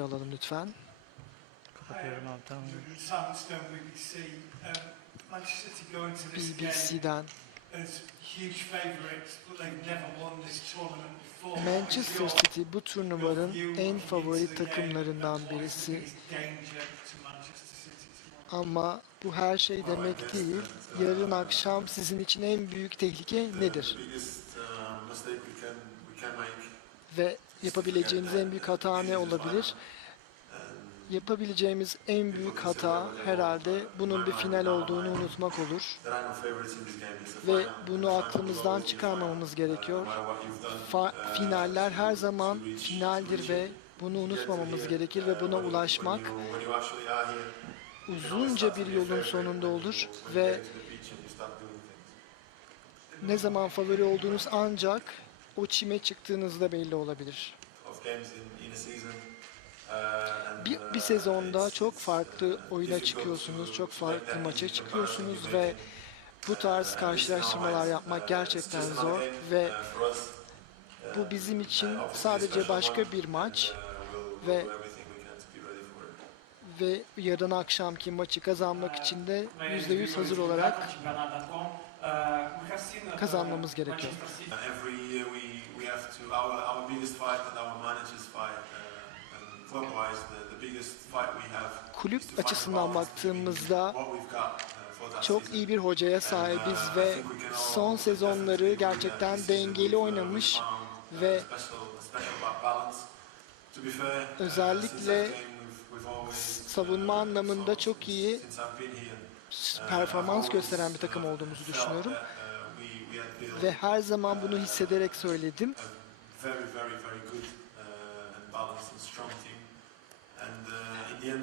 alalım lütfen. Kapatıyorum abi tamam. BBC'den. Manchester City bu turnuvanın en favori takımlarından birisi. Ama bu her şey demek değil. Yarın akşam sizin için en büyük tehlike nedir? uh, Ve yapabileceğimiz en büyük hata ne olabilir? Yapabileceğimiz en büyük hata herhalde bunun bir final olduğunu unutmak olur. Ve bunu aklımızdan çıkarmamamız gerekiyor. Fa- finaller her zaman finaldir ve bunu unutmamamız gerekir ve buna ulaşmak uzunca bir yolun sonunda olur ve ne zaman favori olduğunuz ancak o çime çıktığınızda belli olabilir. Uh, and, Bir, uh, bir sezonda çok farklı oyuna çıkıyorsunuz, çok farklı maça çıkıyorsunuz ve bu tarz uh, karşılaştırmalar yapmak gerçekten zor ve bu bizim için sadece başka bir maç ve- ve yarın akşamki maçı kazanmak için de %100 hazır olarak kazanmamız gerekiyor. Uh, Every year we, we have to, our, our biggest fight and our managers fight, uh, and club-wise, the, the biggest fight we have Kulüp açısından baktığımızda uh, çok iyi bir hocaya sahibiz ve son sezonları gerçekten dengeli oynamış ve özellikle savunma anlamında çok iyi performans gösteren bir takım olduğumuzu düşünüyorum. Ve her zaman bunu hissederek söyledim.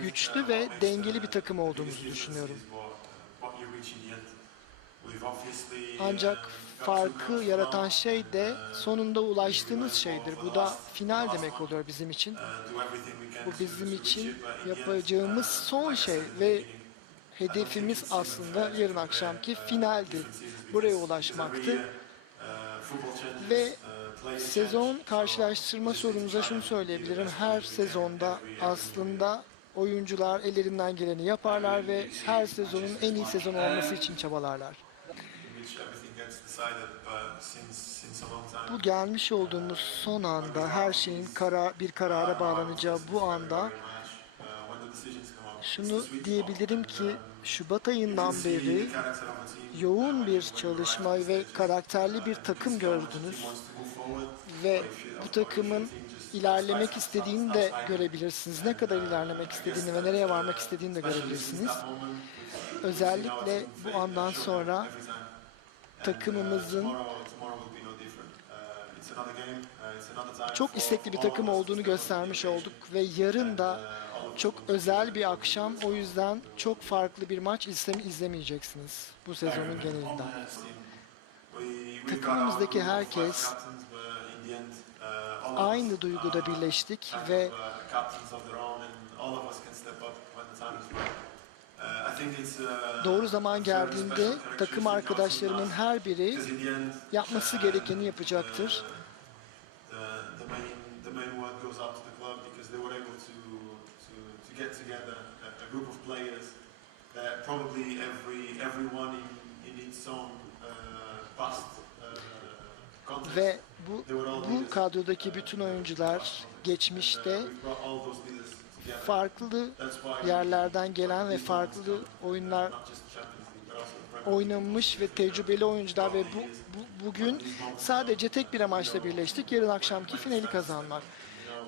Güçlü ve dengeli bir takım olduğumuzu düşünüyorum. Ancak farkı yaratan şey de sonunda ulaştığınız şeydir. Bu da final demek oluyor bizim için. Bu bizim için yapacağımız son şey ve hedefimiz aslında yarın akşamki finaldi. Buraya ulaşmaktı. Ve sezon karşılaştırma sorumuza şunu söyleyebilirim. Her sezonda aslında oyuncular ellerinden geleni yaparlar ve her sezonun en iyi sezon olması için çabalarlar. Bu gelmiş olduğumuz son anda her şeyin karar, bir karara bağlanacağı bu anda şunu diyebilirim ki Şubat ayından beri yoğun bir çalışma ve karakterli bir takım gördünüz ve bu takımın ilerlemek istediğini de görebilirsiniz. Ne kadar ilerlemek istediğini ve nereye varmak istediğini de görebilirsiniz. Özellikle bu andan sonra takımımızın çok istekli bir takım olduğunu göstermiş olduk ve yarın da çok özel bir akşam. O yüzden çok farklı bir maç izleme, izlemeyeceksiniz bu sezonun genelinden. Takımımızdaki herkes aynı duyguda birleştik ve doğru zaman geldiğinde takım arkadaşlarımın her biri yapması gerekeni yapacaktır. Ve bu, bu kadrodaki bütün oyuncular geçmişte farklı yerlerden gelen ve farklı oyunlar oynamış ve tecrübeli oyuncular ve bu, bu- bugün sadece tek bir amaçla birleştik. Yarın akşamki finali kazanmak.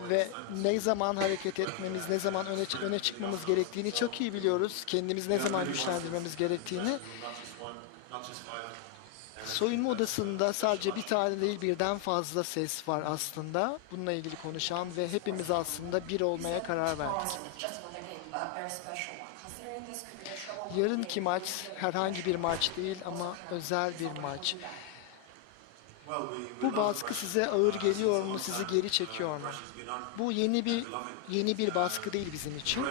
Ve ne zaman hareket etmemiz, ne zaman öne, öne çıkmamız gerektiğini çok iyi biliyoruz. Kendimizi ne zaman güçlendirmemiz gerektiğini. Soyunma odasında sadece bir tane değil birden fazla ses var aslında. Bununla ilgili konuşan ve hepimiz aslında bir olmaya karar verdik. Yarınki maç herhangi bir maç değil ama özel bir maç. Bu baskı size ağır geliyor mu, sizi geri çekiyor mu? Bu yeni bir yeni bir baskı değil bizim için.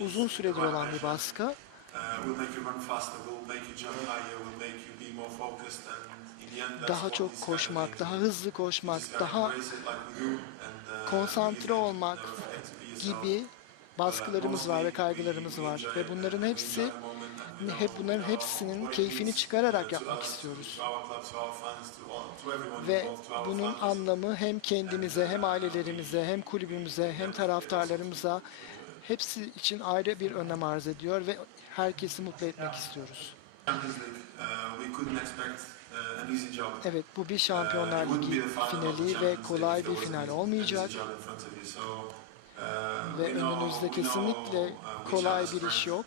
Uzun süredir olan bir baskı. Daha çok koşmak, daha hızlı koşmak, daha uh, konsantre olmak gibi baskılarımız var ve kaygılarımız var. Ve bunların hepsi hep bunların hepsinin keyfini çıkararak yapmak istiyoruz. Ve bunun anlamı hem kendimize, hem ailelerimize, hem kulübümüze, hem taraftarlarımıza hepsi için ayrı bir önem arz ediyor. Ve herkesi mutlu etmek istiyoruz. Uh, uh. Evet bu bir Şampiyonlar Ligi finali ve kolay bir final olmayacak ve önünüzde kesinlikle kolay bir iş yok.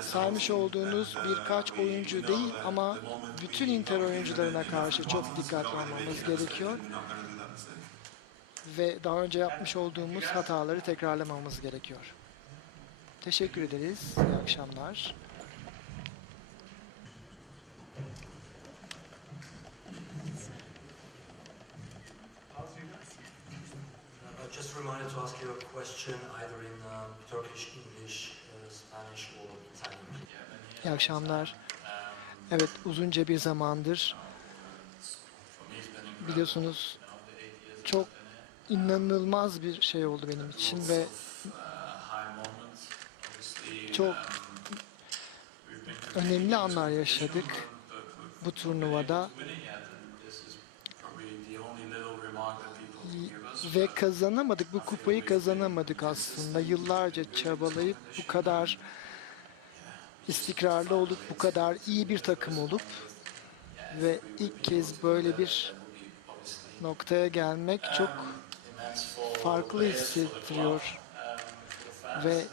Saymış olduğunuz birkaç oyuncu değil ama bütün Inter oyuncularına karşı çok dikkatli olmamız gerekiyor ve daha önce yapmış olduğumuz hataları tekrarlamamız gerekiyor. Teşekkür ederiz. İyi akşamlar. Uh, Just reminded to ask you a question either in um, Turkish, English, uh, Spanish or Italian. İyi akşamlar. Evet uzunca bir zamandır biliyorsunuz çok inanılmaz bir şey oldu benim için ve çok önemli anlar yaşadık bu turnuvada ve kazanamadık. Bu kupayı kazanamadık aslında. Yıllarca çabalayıp bu kadar istikrarlı olup bu kadar iyi bir takım olup ve ilk kez böyle bir noktaya gelmek çok farklı hissettiriyor ve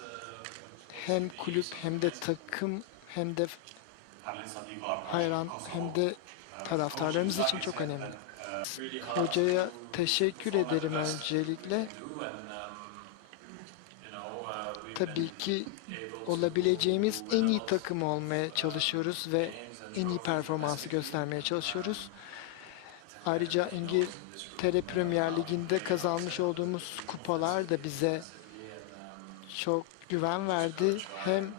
hem kulüp hem de takım hem de hayran hem de taraftarlarımız için çok önemli. Hocaya teşekkür ederim öncelikle. Tabii ki olabileceğimiz en iyi takım olmaya çalışıyoruz ve en iyi performansı göstermeye çalışıyoruz. Ayrıca İngiltere Premier Ligi'nde kazanmış olduğumuz kupalar da bize çok güven verdi. Hem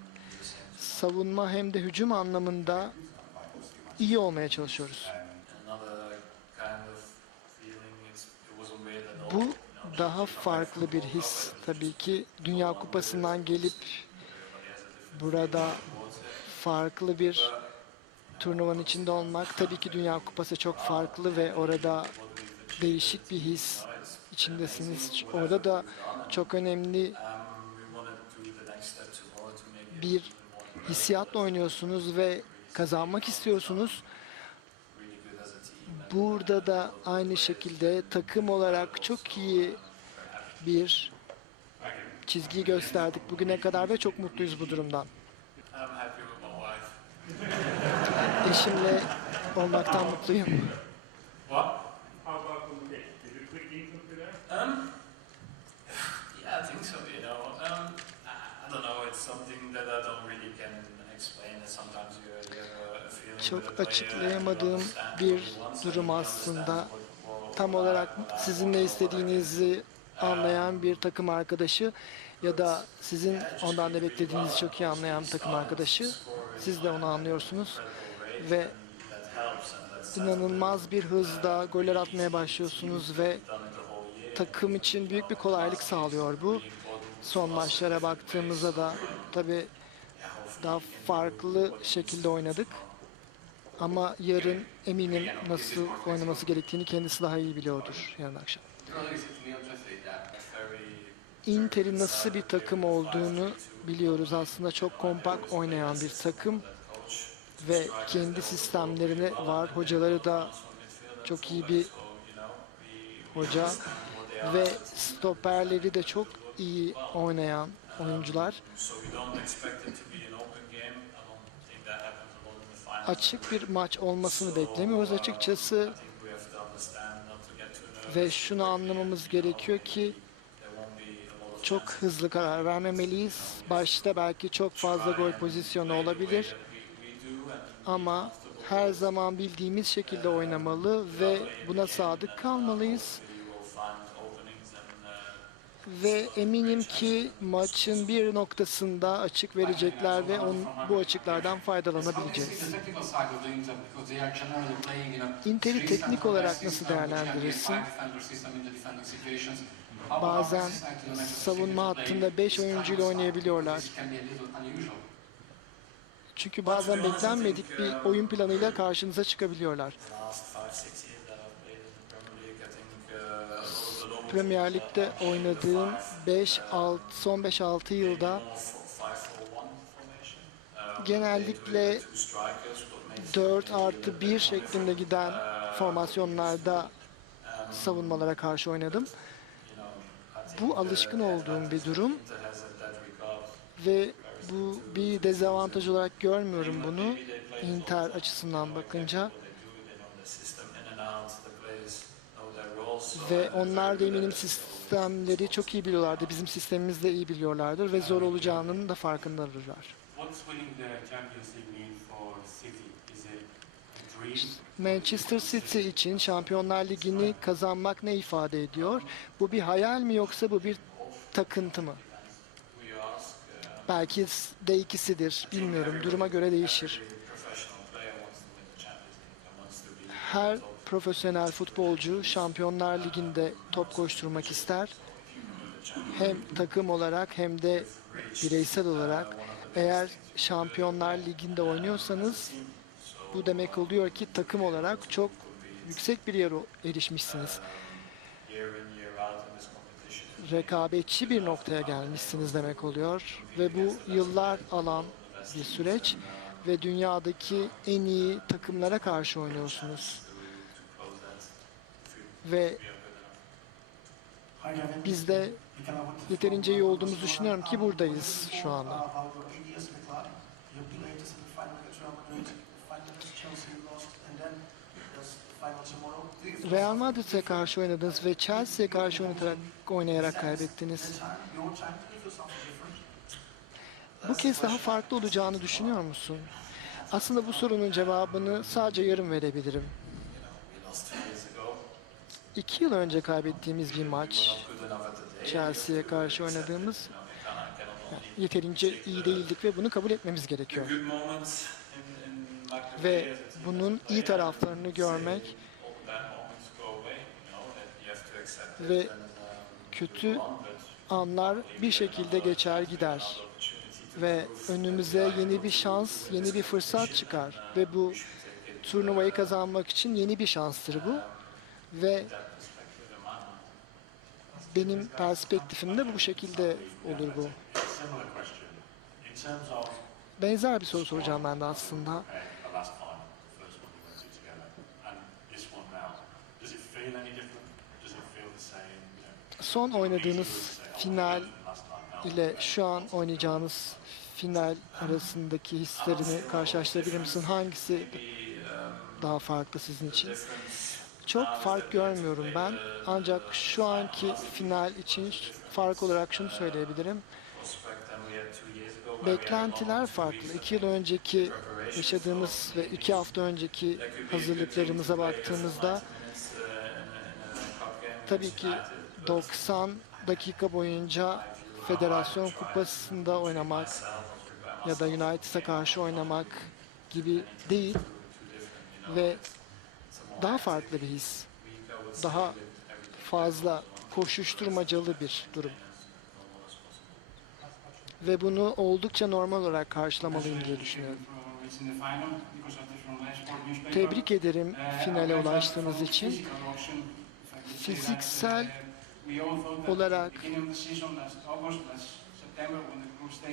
savunma hem de hücum anlamında iyi olmaya çalışıyoruz. Bu daha farklı bir his tabii ki Dünya Kupası'ndan gelip burada farklı bir turnuvanın içinde olmak tabii ki Dünya Kupası çok farklı ve orada değişik bir his içindesiniz. Orada da çok önemli bir hissiyatla oynuyorsunuz ve kazanmak istiyorsunuz. Burada da aynı şekilde takım olarak çok iyi bir çizgi gösterdik bugüne kadar ve çok mutluyuz bu durumdan. Eşimle olmaktan mutluyum. Um, um. Çok player açıklayamadığım bir durum aslında. Tam olarak sizin ne istediğinizi anlayan bir takım arkadaşı ya da sizin ondan ne beklediğinizi çok iyi anlayan bir takım arkadaşı. Siz de onu anlıyorsunuz ve inanılmaz bir hızda goller atmaya başlıyorsunuz ve takım için büyük bir kolaylık sağlıyor bu. Son maçlara baktığımızda da tabii daha farklı şekilde oynadık. Ama yarın eminim nasıl oynaması gerektiğini kendisi daha iyi biliyordur yarın akşam. Inter'in nasıl bir takım olduğunu biliyoruz. Aslında çok kompakt oynayan bir takım ve kendi sistemlerine var. Hocaları da çok iyi bir hoca ve stoperleri de çok iyi oynayan oyuncular. Açık bir maç olmasını beklemiyoruz açıkçası ve şunu anlamamız gerekiyor ki çok hızlı karar vermemeliyiz. Başta belki çok fazla gol pozisyonu olabilir ama her zaman bildiğimiz şekilde oynamalı ve buna sadık kalmalıyız ve eminim ki maçın bir noktasında açık verecekler ve on, bu açıklardan faydalanabileceğiz. Inter'i teknik olarak nasıl değerlendirirsin? Bazen savunma hattında 5 oyuncuyla oynayabiliyorlar. Çünkü bazen beklenmedik bir oyun planıyla karşınıza çıkabiliyorlar. Premier Lig'de oynadığım 5 6 son 5-6 yılda more for 5-4-1 formation. Genellikle two strikers, but maybe 4 artı 1 şeklinde giden formasyonlarda savunmalara karşı oynadım. Bu alışkın olduğum bir durum ve bu bir dezavantaj olarak görmüyorum bunu Inter açısından bakınca ve onlar da eminim sistemleri çok iyi biliyorlardı. Bizim sistemimizi de iyi biliyorlardır ve zor olacağının da farkındadırlar. Manchester City için Şampiyonlar Ligi'ni kazanmak ne ifade ediyor? Bu bir hayal mi yoksa bu bir takıntı mı? who you ask, uh, Belki de ikisidir. Bilmiyorum. Duruma göre değişir. Her profesyonel futbolcu Şampiyonlar Ligi'nde top koşturmak ister. Hem takım olarak hem de bireysel olarak. Eğer Şampiyonlar Ligi'nde oynuyorsanız bu demek oluyor ki takım olarak çok yüksek bir yere erişmişsiniz. Rekabetçi bir noktaya gelmişsiniz demek oluyor. Ve bu yıllar alan bir süreç. Ve dünyadaki en iyi takımlara karşı oynuyorsunuz. Ve biz de yeterince iyi olduğumuzu düşünüyorum ki buradayız şu anda. Real Madrid'e karşı oynadınız ve Chelsea'ye karşı oynayarak, oynayarak kaybettiniz. Bu kez daha farklı olacağını düşünüyor musun? Aslında bu sorunun cevabını sadece yarım verebilirim. İki yıl önce kaybettiğimiz bir maç. Chelsea'ye karşı oynadığımız, yeterince iyi değildik ve bunu kabul etmemiz gerekiyor. Ve bunun iyi taraflarını görmek ve kötü anlar bir şekilde geçer gider ve önümüze yeni bir şans, yeni bir fırsat çıkar ve bu turnuvayı kazanmak için yeni bir şanstır bu ve benim perspektifimde bu şekilde olur bu. Benzer bir soru soracağım ben de aslında. Son oynadığınız final ile şu an oynayacağınız final arasındaki hislerini karşılaştırabilir misin? Hangisi daha farklı sizin için? Çok fark görmüyorum ben. Ancak şu anki final için fark olarak şunu söyleyebilirim. Beklentiler farklı. İki yıl önceki yaşadığımız ve iki hafta önceki hazırlıklarımıza baktığımızda tabii ki 90 dakika boyunca Federasyon Kupası'nda oynamak ya da United'a karşı oynamak gibi değil ve daha farklı bir his. Daha fazla koşuşturmacalı bir durum. Ve bunu oldukça normal olarak karşılamalıyım diye düşünüyorum. Tebrik ederim finale ulaştığınız için. Fiziksel olarak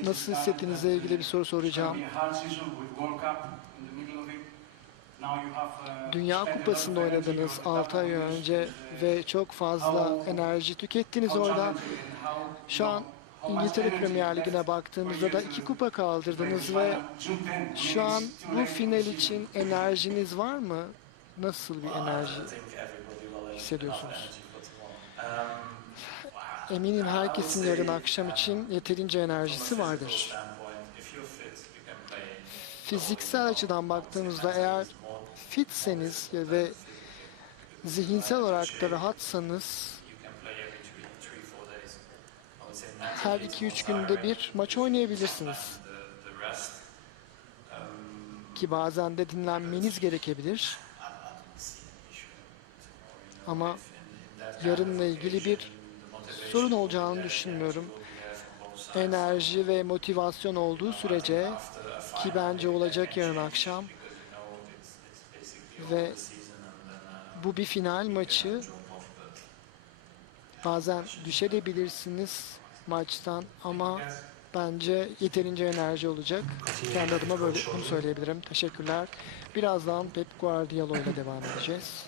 nasıl hissettiğinizle ilgili bir soru soracağım. Dünya Kupası'nda oynadınız 6 ay önce ve çok fazla enerji tükettiniz orada. Şu an İngiltere Premier Ligi'ne baktığımızda da iki kupa kaldırdınız ve şu an bu final için enerjiniz var mı? Nasıl bir enerji hissediyorsunuz? energy for tomorrow. Um, Eminim herkesin yarın akşam için yeterince enerjisi vardır. Fiziksel açıdan baktığımızda eğer fitseniz ve zihinsel olarak da rahatsanız her 2-3 günde bir maç oynayabilirsiniz. Ki bazen de dinlenmeniz gerekebilir. Ama yarınla ilgili bir sorun olacağını düşünmüyorum. Enerji ve motivasyon olduğu sürece ki bence olacak yarın akşam Ve bu bir final maçı. Bazen düşebilirsiniz maçtan ama bence yeterince enerji olacak. Kendi adıma böyle bunu söyleyebilirim. Teşekkürler. Birazdan Pep Guardiola ile devam edeceğiz.